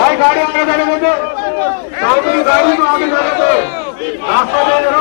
भाई गाड़ी आगे जाने दो, सामने गाड़ी को आगे जाने दो, रास्ता दे दो।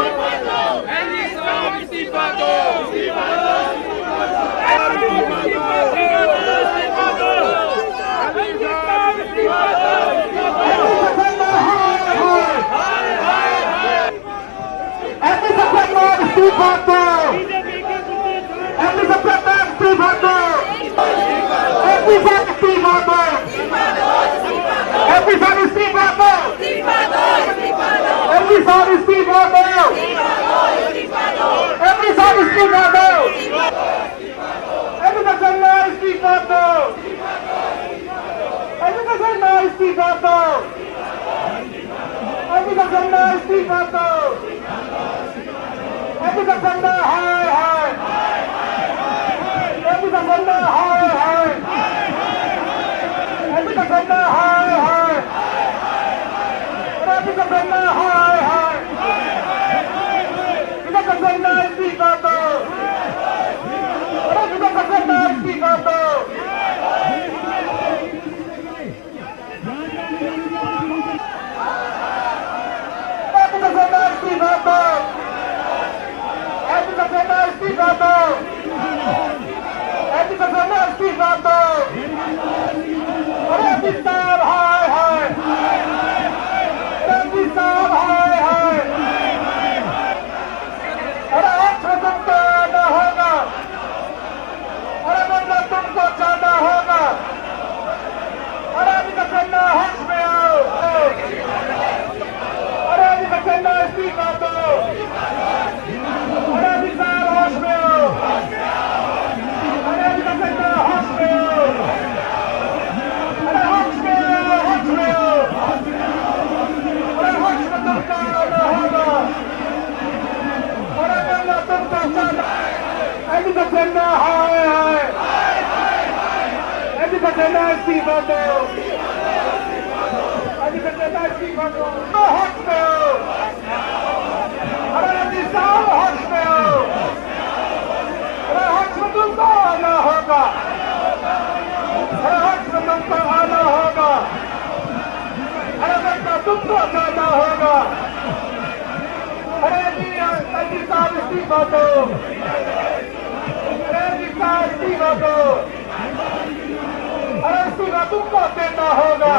तुमको देना होगा,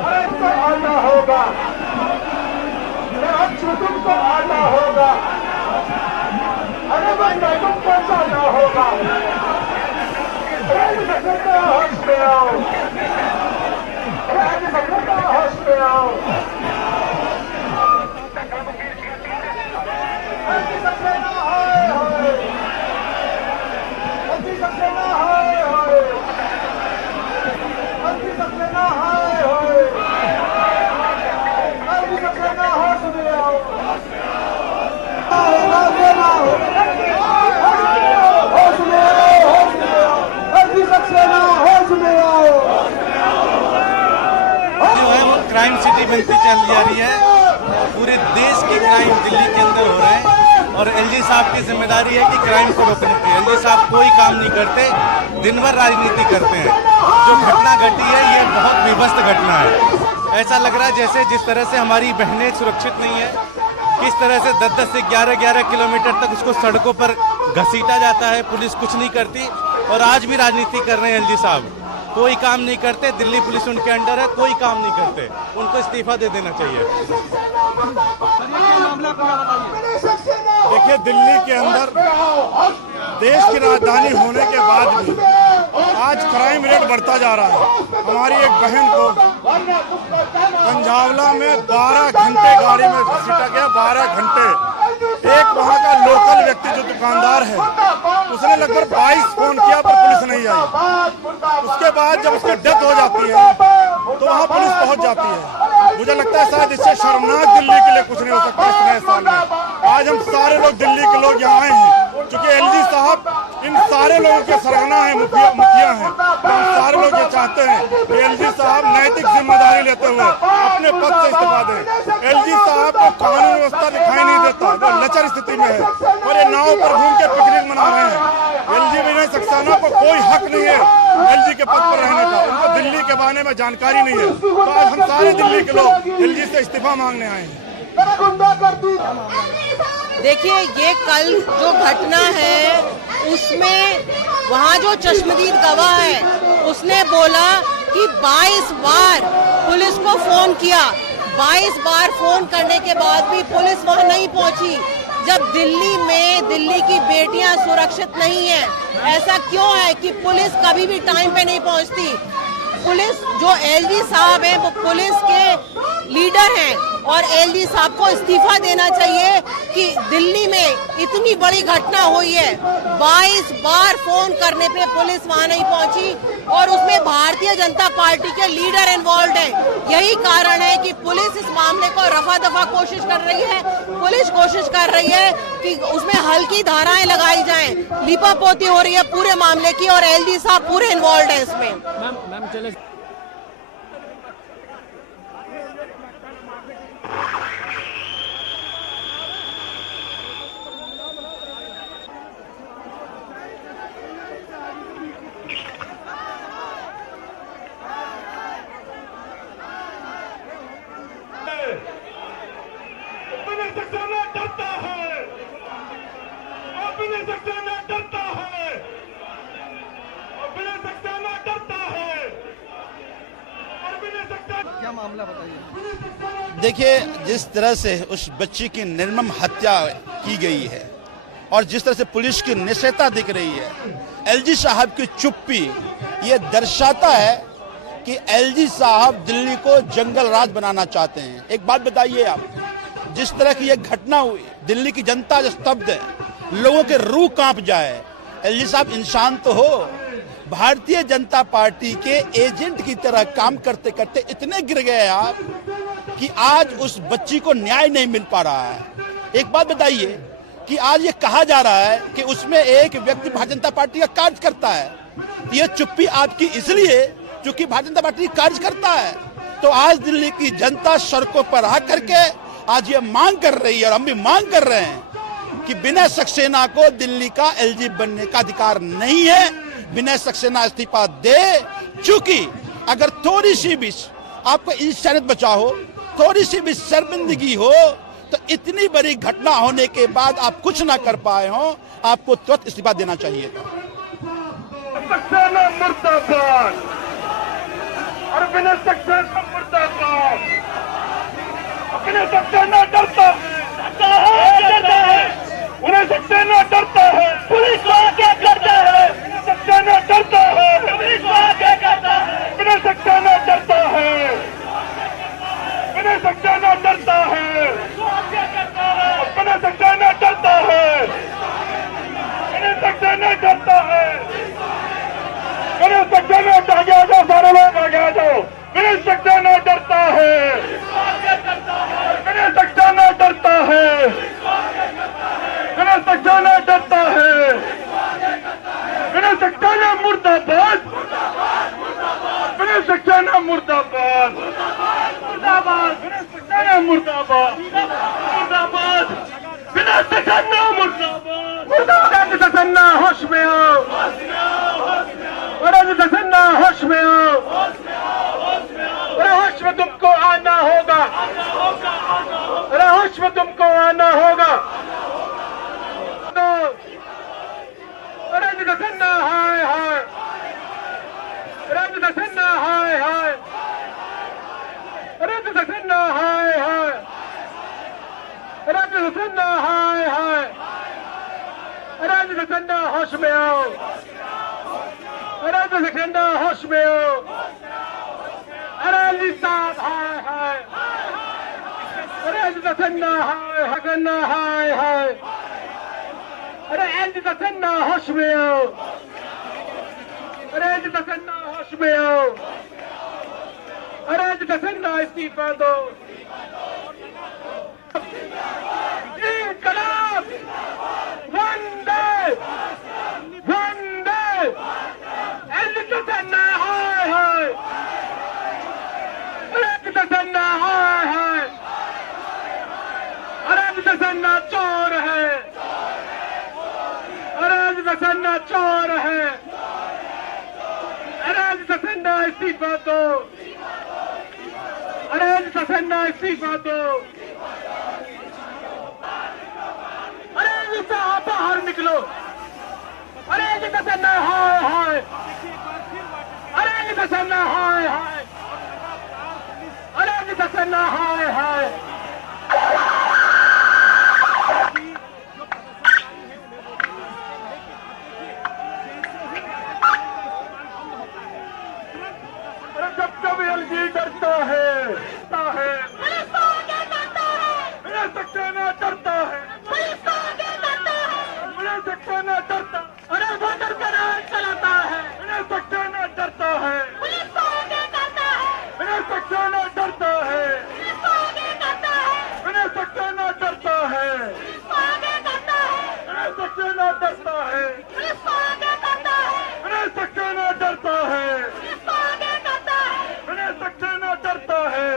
अरे इसको आना होगा, तुमको आना होगा, अरे बंदा तुमको जाना होगा, होश में आओ, होश में आओ। क्राइम सिटी बनती चल जा रही है, पूरे देश की क्राइम दिल्ली के अंदर हो रहा है और एलजी साहब की जिम्मेदारी है कि क्राइम को रोकने की। एलजी साहब कोई काम नहीं करते, दिन भर राजनीति करते हैं। जो घटना घटी है ये बहुत विभत्स घटना है। ऐसा लग रहा है जैसे जिस तरह से हमारी बहनें सुरक्षित नहीं है, किस तरह से 10-10 से 11-11 किलोमीटर तक उसको सड़कों पर घसीटा जाता है, पुलिस कुछ नहीं करती। और आज भी राजनीति कर रहे हैं एलजी साहब, कोई काम नहीं करते। दिल्ली पुलिस उनके अंडर है, कोई काम नहीं करते, उनको इस्तीफा दे देना चाहिए। देखिए, दिल्ली के अंदर देश की राजधानी होने के बाद भी आज क्राइम रेट बढ़ता जा रहा है। हमारी एक बहन को पंजावला में 12 घंटे गाड़ी में घसीटा गया, 12 घंटे। एक वहाँ का लोकल व्यक्ति जो दुकानदार है उसने लगभग 22 फोन किया पर पुलिस नहीं आई। उसके बाद जब उसकी डेथ हो जाती है तो वहाँ पुलिस पहुँच जाती है। मुझे लगता है शायद इससे शर्मनाक दिल्ली के लिए कुछ नहीं हो सकता इस नए साल में। आज हम सारे लोग दिल्ली के लोग यहाँ आए हैं क्योंकि एलजी साहब इन सारे लोगों के सरगना है, मुखिया हैं। हम सारे लोग ये चाहते हैं कि एलजी साहब नैतिक जिम्मेदारी लेते हुए अपने पद से इस्तीफा दें। एलजी साहब को कानून व्यवस्था अगोचर स्थिति में है और ये नाव पर घूम के पिकनिक मना रहे हैं। एलजी विनय सक्सेना को कोई हक नहीं है एलजी के पद पर रहने का, उनको दिल्ली के बारे में जानकारी नहीं है। तो आज हम सारे दिल्ली के लोग एलजी से इस्तीफा मांगने आए हैं। देखिए, ये कल जो घटना है उसमें वहाँ जो चश्मदीद गवाह है उसने बोला कि 22 बार पुलिस को फोन किया, 22 बार फोन करने के बाद भी पुलिस वहाँ नहीं पहुंची। जब दिल्ली में दिल्ली की बेटियां सुरक्षित नहीं है, ऐसा क्यों है कि पुलिस कभी भी टाइम पे नहीं पहुंचती? पुलिस जो एलजी साहब हैं वो पुलिस के लीडर हैं और एलजी साहब को इस्तीफा देना चाहिए कि दिल्ली में इतनी बड़ी घटना हुई है, 22 बार फोन करने पे पुलिस वहां नहीं पहुंची और उसमें भारतीय जनता पार्टी के लीडर इन्वॉल्व हैं। यही कारण है कि पुलिस इस मामले को रफा दफा कोशिश कर रही है। पुलिस कोशिश कर रही है कि उसमें हल्की धाराएं लगाई जाएं, लीपापोती हो रही है पूरे मामले की और एलजी साहब पूरे इन्वॉल्व है इसमें। मैम चले क्या मामला बताइए। देखिए, जिस तरह से उस बच्ची की निर्मम हत्या की गई है और जिस तरह से पुलिस की निष्क्रियता दिख रही है, एलजी साहब की चुप्पी ये दर्शाता है कि एलजी साहब दिल्ली को जंगल राज बनाना चाहते हैं। एक बात बताइए आप, जिस तरह की ये घटना हुई, दिल्ली की जनता जो स्तब्ध है, लोगों के रूह कांप जाए। एलजी साहब इंसान तो हो, भारतीय जनता पार्टी के एजेंट की तरह काम करते करते इतने गिर गए आप कि आज उस बच्ची को न्याय नहीं मिल पा रहा है। एक बात बताइए कि आज ये कहा जा रहा है कि उसमें एक व्यक्ति भारतीय जनता पार्टी का कार्य करता है। ये चुप्पी आपकी इसलिए क्योंकि भारतीय जनता पार्टी कार्य करता है। तो आज दिल्ली की जनता सड़कों पर आ करके आज ये मांग कर रही है और हम भी मांग कर रहे हैं कि विनय सक्सेना को दिल्ली का एलजी बनने का अधिकार नहीं है। विनय सक्सेना इस्तीफा दे, चूंकि अगर थोड़ी सी भी आपको इंसानियत बचा हो, थोड़ी सी भी शर्मिंदगी हो, तो इतनी बड़ी घटना होने के बाद आप कुछ ना कर पाए हो, आपको तुरंत इस्तीफा देना चाहिए था। सक्सेना मुर्दाबाद और विनय सक्सेना मुर्दाबाद। विनय सक्सेना डरता है, विनय सक्सेना डरता है, पुलिस को क्या करता है? सक्सेना डरता है, पुलिस को क्या करता है? विनय सक्सेना डरता है, विनय सक्सेना डरता है, विनय सक्सेना डरता है, विनय सक्सेना डरता है, विनय सक्सेना आ गया जाओ, सारे लोग आ गया जाओ। विनय सक्सेना डरता है, विनय सक्सेना डरता है, विनय सक्सेना डरता है, विनय सक्सेना मुर्दाबाद, विनय सक्सेना मुर्दाबाद, विनय सक्सेना मुर्दाबाद, मुर्दाबाद, विनय सक्सेना मुर्दाबाद, विनय सक्सेना होश में आओ, विनय सक्सेना होश में आओ, होश में तुमको आना होगा, होश में तुमको आना होगा। रंग दसन्ना हाय हाय, रंग दसन्ना हाय हाय, रंग दसन्ना हाय हाय, रंग दसन्ना हाय हाय, रंग दसन्ना होश में आओ, रंग दसन्ना होश में आओ। अरे साहब हाय हाय, रंग दसन्ना हाय हगन्ना हाय हाय, अरे एलजी दसन्ना होश में आओ, अरे एलजी दसन्ना होश में आओ, अरे एलजी दसन्ना इस्तीफा दो। इनकलाब वंदे वंदे, एलजी दसन्ना हाय हाय, एलजी दसन्ना हाय हाय, अरे एलजी दसन्ना चोर है। सक्सेना चोर है। अरे सक्सेना इस्तीफा दो। अरे सक्सेना इस्तीफा दो। अरे साहब बाहर निकलो। अरे सक्सेना हाय हाय। अरे सक्सेना हाय हाय। अरे सक्सेना हाय हाय। जब एलजी डरता है मेरा सक्सेना डरता है। मेरा सक्सेना डरता। अरे वोटर का राज चलाता है। मेरा सक्सेना डरता है। मेरा सक्सेना डरता है। मेरा सक्सेना डरता है। मेरा सक्सेना डरता है। मेरा सक्सेना डरता है। मेरा सक्सेना डरता है।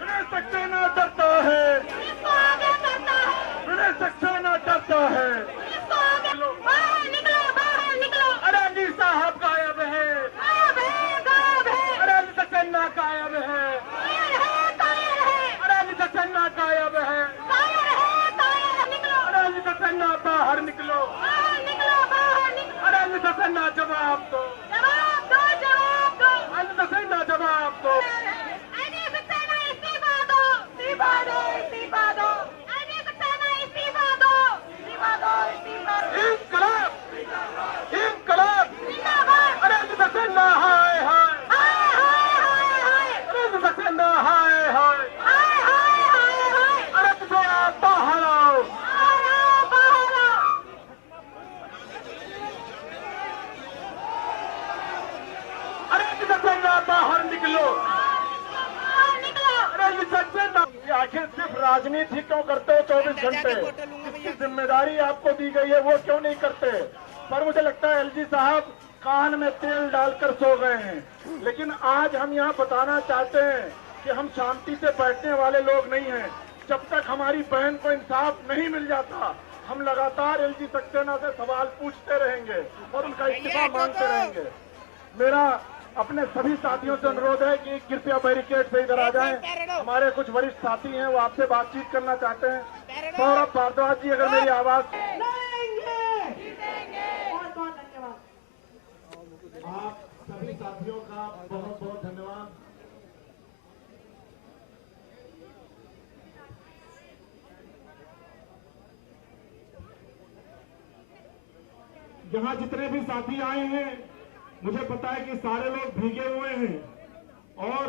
मेरा सक्सेना डरता है। मेरा सक्सेना डरता है। अरे जी साहब गायब है। अरे सक्सेना गायब है। अरे सक्सेना गायब है। अरे सक्सेना बाहर निकलो। अरे सक्सेना जवाब दो। सक्सेना जवाब दो। इंकलाब इंकलाब। अरे सक्सेना हाय हाय। अरे सक्सेना हाय हाय। अरे थोड़ा बाहर आओ। अरे सक्सेना बाहर निकलो। अरे सक्सेना आखिर सिर्फ राजनीति क्यों करते हो 24 घंटे? इसकी जिम्मेदारी आपको दी गई है, वो क्यों नहीं करते? पर मुझे लगता है एलजी साहब कान में तेल डालकर सो गए हैं। लेकिन आज हम यहाँ बताना चाहते हैं कि हम शांति से बैठने वाले लोग नहीं हैं। जब तक हमारी बहन को इंसाफ नहीं मिल जाता, हम लगातार एलजी सक्सेना से सवाल पूछते रहेंगे और उनका इस्तीफा मांगते रहेंगे। मेरा अपने सभी साथियों से अनुरोध है कि कृपया बैरिकेड से इधर आ जाएं। हमारे कुछ वरिष्ठ साथी हैं, वो आपसे बातचीत करना चाहते हैं। सौरभ भारद्वाज जी, अगर मेरी आवाज आप सभी साथियों का बहुत बहुत धन्यवाद। यहाँ जितने भी साथी आए हैं, मुझे पता है कि सारे लोग भीगे हुए हैं और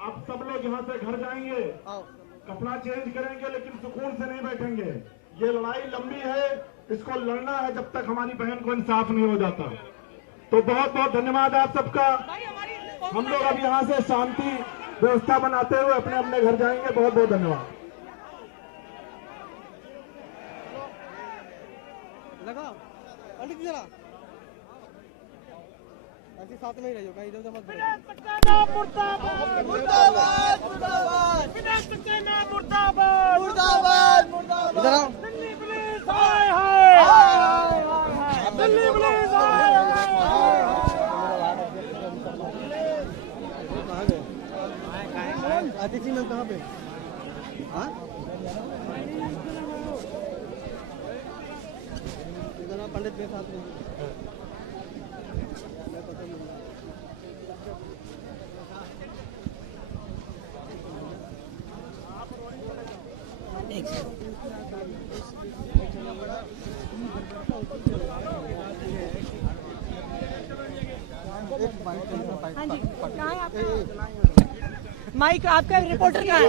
आप सब लोग यहाँ से घर जाएंगे, कपड़ा चेंज करेंगे, लेकिन सुकून से नहीं बैठेंगे। ये लड़ाई लंबी है, इसको लड़ना है जब तक हमारी बहन को इंसाफ नहीं हो जाता। तो बहुत बहुत धन्यवाद आप सबका। हम लोग अब यहाँ से शांति व्यवस्था बनाते हुए अपने अपने घर जाएंगे। बहुत बहुत धन्यवाद। लगा पंडित जी जरा ऐसे साथ में ही रहियो, कहीं इधर मत मुर्दाबाद मुर्दाबाद मुर्दाबाद मुर्दाबाद मुर्दाबाद मुर्दाबाद। इधर आओ। दिल्ली पुलिस हाय हाय। दिल्ली पुलिस हाय हाय। अतिथि में कहाँ पे? हाँ इधर पंडित के साथ में। हाँ जी, कहाँ है आपका माइक? आपका रिपोर्टर कहाँ है?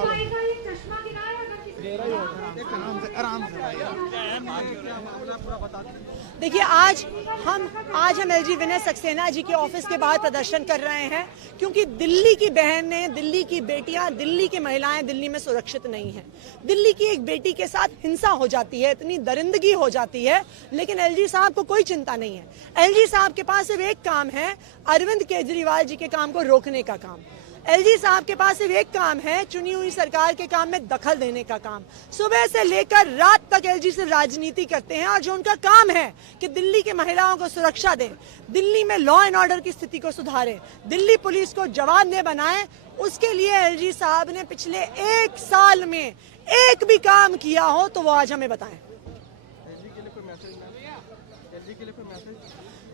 देखिए, आज हम एलजी विनय सक्सेना जी के ऑफिस के बाहर प्रदर्शन कर रहे हैं क्योंकि दिल्ली की बहनें, दिल्ली की बेटियां, दिल्ली की महिलाएं दिल्ली में सुरक्षित नहीं हैं। दिल्ली की एक बेटी के साथ हिंसा हो जाती है, इतनी दरिंदगी हो जाती है, लेकिन एलजी साहब को कोई चिंता नहीं है। एलजी साहब के पास सिर्फ एक काम है, अरविंद केजरीवाल जी के काम को रोकने का काम। एलजी साहब के पास सिर्फ एक काम है, चुनी हुई सरकार के काम में दखल देने का काम। सुबह से लेकर रात तक एलजी से राजनीति करते हैं और जो उनका काम है कि दिल्ली की महिलाओं को सुरक्षा दें, दिल्ली में लॉ एंड ऑर्डर की स्थिति को सुधारें, दिल्ली पुलिस को जवाबदेह बनाएं, उसके लिए एलजी साहब ने पिछले 1 साल में एक भी काम किया हो तो वो आज हमें बताएं।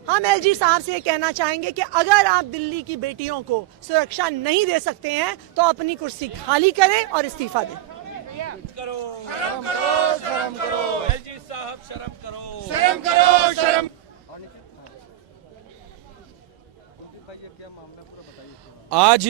हम एलजी साहब से ये कहना चाहेंगे कि अगर आप दिल्ली की बेटियों को सुरक्षा नहीं दे सकते हैं तो अपनी कुर्सी खाली करें और इस्तीफा दें। आज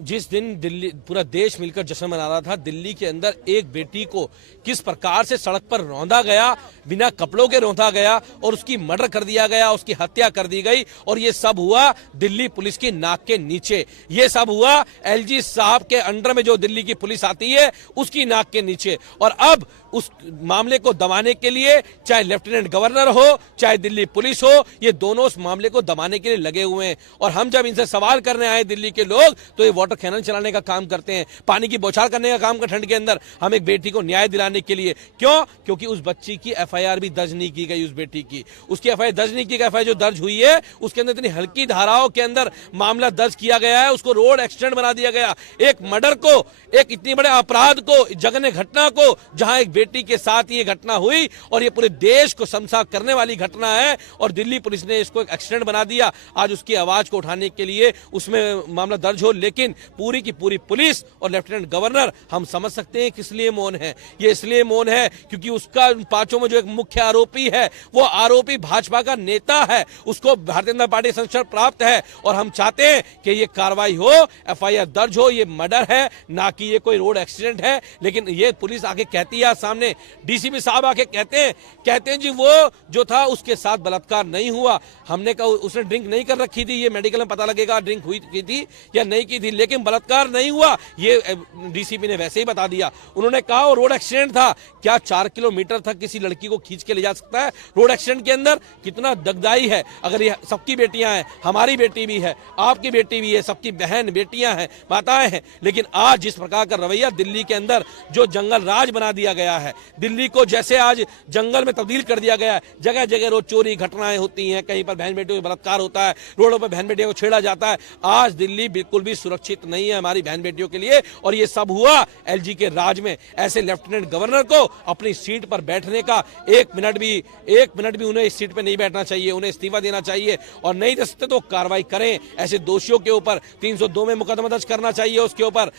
जिस दिन दिल्ली पूरा देश मिलकर जश्न मना रहा था, दिल्ली के अंदर एक बेटी को किस प्रकार से सड़क पर रौंदा गया, बिना कपड़ों के रौंदा गया और उसकी मर्डर कर दिया गया, उसकी हत्या कर दी गई। और ये सब हुआ दिल्ली पुलिस की नाक के नीचे। ये सब हुआ एलजी साहब के अंडर में जो दिल्ली की पुलिस आती है उसकी नाक के नीचे। और अब उस मामले को दबाने के लिए चाहे लेफ्टिनेंट गवर्नर हो, चाहे दिल्ली पुलिस हो, ये दोनों उस मामले को दबाने के लिए लगे हुए हैं। और हम जब इनसे सवाल करने आए दिल्ली के लोग तो ये वाटर कैनन चलाने का काम करते हैं, पानी की बौछार करने का काम कर ठंड के अंदर हम एक बेटी को न्याय दिलाने के लिए। क्यों? क्योंकि उस बच्ची की एफआईआर भी दर्ज नहीं की गई, उस बेटी की उसकी एफआईआर दर्ज नहीं की गई। एफआईआर जो दर्ज हुई है उसके अंदर इतनी हल्की धाराओं के अंदर मामला दर्ज किया गया है, उसको रोड एक्सीडेंट बना दिया गया। एक मर्डर को, एक इतनी बड़े अपराध को, जघन्य घटना को, जहां एक बेटी के साथ ये घटना हुई और ये पूरे देश को शर्मसार करने वाली घटना है और दिल्ली पुलिस ने इसको एक एक्सीडेंट बना दिया। आज उसकी आवाज को उठाने के लिए उसमें मामला दर्ज हो, लेकिन पूरी की पूरी पुलिस और लेफ्टिनेंट गवर्नर हम समझ सकते हैं किस लिए मौन है। ये इसलिए मौन है क्योंकि उसका उन 5 में जो एक मुख्य आरोपी है वो आरोपी भाजपा का नेता है, उसको भारतीय जनता पार्टी संरक्षण प्राप्त है और हम चाहते हैं कि ये कार्रवाई हो, एफआईआर दर्ज हो। ये मर्डर है, ना कि ये कोई रोड एक्सीडेंट है। लेकिन ये पुलिस आके कहती है, सामने डीसीपी साहब आके कहते हैं जी वो जो था उसके साथ बलात्कार नहीं हुआ। हमने कहा उसने ड्रिंक नहीं कर रखी थी, ये मेडिकल में पता लगेगा ड्रिंक हुई की थी या नहीं की थी, लेकिन बलात्कार नहीं हुआ, ये डीसीपी ने वैसे ही बता दिया। उन्होंने कहा वो रोड एक्सीडेंट था। क्या 4 किलोमीटर तक किसी लड़की को खींच के ले जा सकता है रोड एक्सीडेंट के अंदर? कितना दगदाई है। अगर ये सबकी बेटियां हैं, हमारी बेटी भी है, आपकी बेटी भी है, सबकी बहन बेटियां हैं, माताएं हैं, लेकिन आज जिस प्रकार का रवैया दिल्ली के अंदर जो जंगल राज बना दिया गया है, दिल्ली को जैसे आज जंगल में तब्दील कर दिया गया है, जगह जगह रोज चोरी घटनाएं होती हैं, कहीं पर बहन बेटियों को बलात्कार होता है, रोडों पर बहन बेटियों को छेड़ा जाता है। आज दिल्ली बिल्कुल भी सुरक्षित नहीं है हमारी बहन बेटियों के लिए। और ये सब हुआ एलजी के राज में। ऐसे लेफ्टिनेंट गवर्नर को अपनी सीट पर बैठने का एक मिनट भी उन्हें इस सीट पर नहीं बैठना चाहिए, उन्हें इस्तीफा देना चाहिए और नहीं दे सकते तो कार्रवाई करें। ऐसे दोषियों के ऊपर 302 में मुकदमा दर्ज करना चाहिए, उसके ऊपर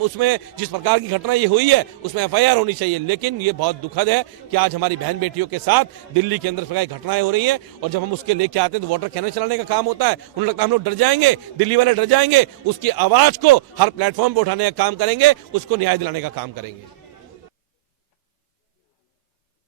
उसमें जिस प्रकार की घटना ये हुई है उसमें एफआईआर होनी चाहिए। लेकिन ये बहुत दुखद है कि आज हमारी बहन बेटियों के साथ दिल्ली के अंदर प्रकार की घटनाएं हो रही हैं और जब हम उसके लेके आते हैं तो वाटर कैनन चलाने का काम होता है। उन्हें लगता है हम लोग डर जाएंगे, दिल्ली वाले डर जाएंगे। उसकी आवाज को हर प्लेटफॉर्म पर उठाने का काम करेंगे, उसको न्याय दिलाने का काम करेंगे।